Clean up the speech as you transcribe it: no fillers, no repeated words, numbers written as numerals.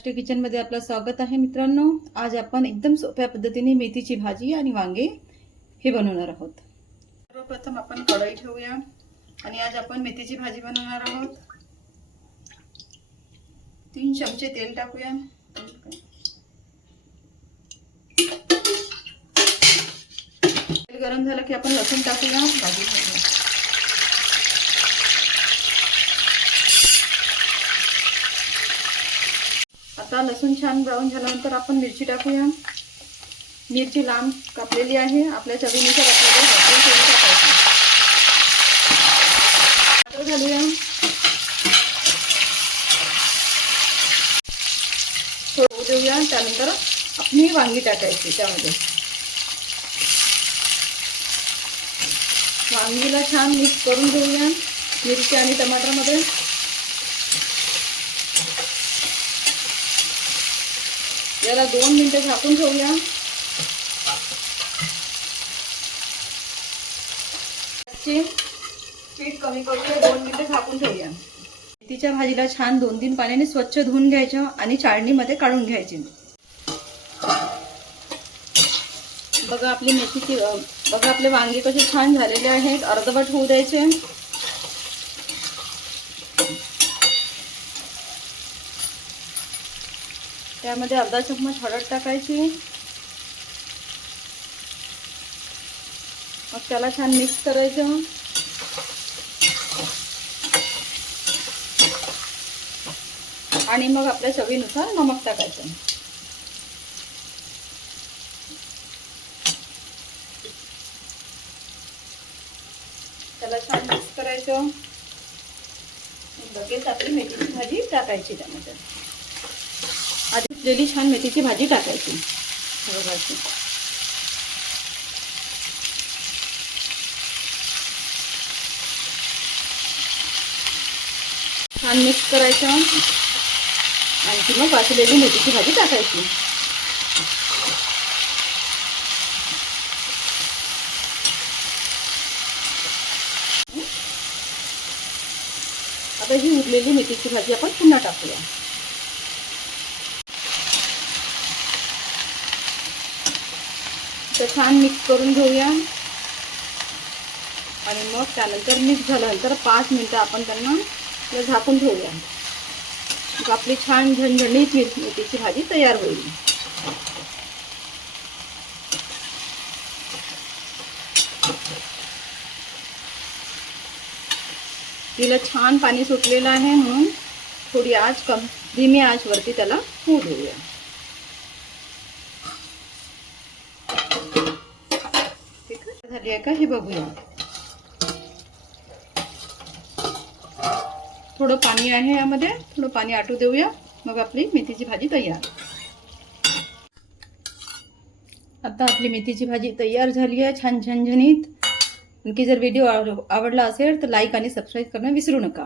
राष्ट्रीय किचन मध्ये आपलं स्वागत आहे मित्रांनो। आज आपण एकदम सोप्या पद्धतीने मेथीची भाजी आणि वांगे हे बनवणार आहोत। सर्वप्रथम आपण कढई ठेवूया आणि आज आपण मेथीची भाजी बनवणार आहोत। 3 चमचे तेल टाकूया। तेल गरम झालं की आपण लसूण टाकूया। भाजी भाजूया। आता लसूण छान ब्राऊन झाल्यानंतर आपण मिरची टाकूया। मिरची लांब कापलेली आहे। आपल्या चवीनुसार आपल्याला टाकायची। घालूया। थोडं देऊया। त्यानंतर आपण वांगी टाकायची। त्यामध्ये वांगीला छान मिक्स करून घेऊया मिरची आणि टमाटरमध्ये। याला 2 मिनिटं झाकून ठेवूया। पीठ कमी करूया। 2 मिनिटं झाकून ठेवूया। मेथीच्या भाजीला छान 2-3 पाण्याने स्वच्छ धुवून घ्यायचं आणि चाळणीमध्ये काढून घ्यायचे। बघा आपले वांगे कसे छान झालेले आहेत। अर्धवट होऊ द्यायचे। त्यामध्ये अर्धा चम्मच हळद टाकायची। मग त्याला छान मिक्स करायचं। आणि मग आपल्या चवीनुसार नमक टाकायचं। त्याला छान मिक्स करायचं। लगेच आपली मेथीची भाजी टाकायची। त्यामध्ये आधी धुतलेली छान मेथीची भाजी टाकायची। बघा छान मिक्स करायचं। आणखी मग वाटलेली मेथीची भाजी टाकायची। आता ही उरलेली मेथीची भाजी आपण पुन्हा टाकूया। तर छान मिक्स करून घेऊया। आणि मग त्यानंतर मिक्स झाल्यानंतर 5 मिनिटं आपण त्यांना झाकून ठेवूया। मग आपली छान झणझणीत मेथीची भाजी तयार होईल। तिला छान पाणी सुटलेलं आहे म्हणून थोडी धीमी आचवरती त्याला होऊ देऊया। ठीक आहे, झाली आहे का हे बघूया। थोडं पाणी आहे यामध्ये। थोडं पाणी आटू देऊया। मग आपली मेथीची भाजी तयार। आता आपली मेथीची भाजी तयार झाली आहे छान झणझणीत। आणखी जर व्हिडिओ आवडला असेल तर लाईक आणि सबस्क्राईब करणं विसरू नका।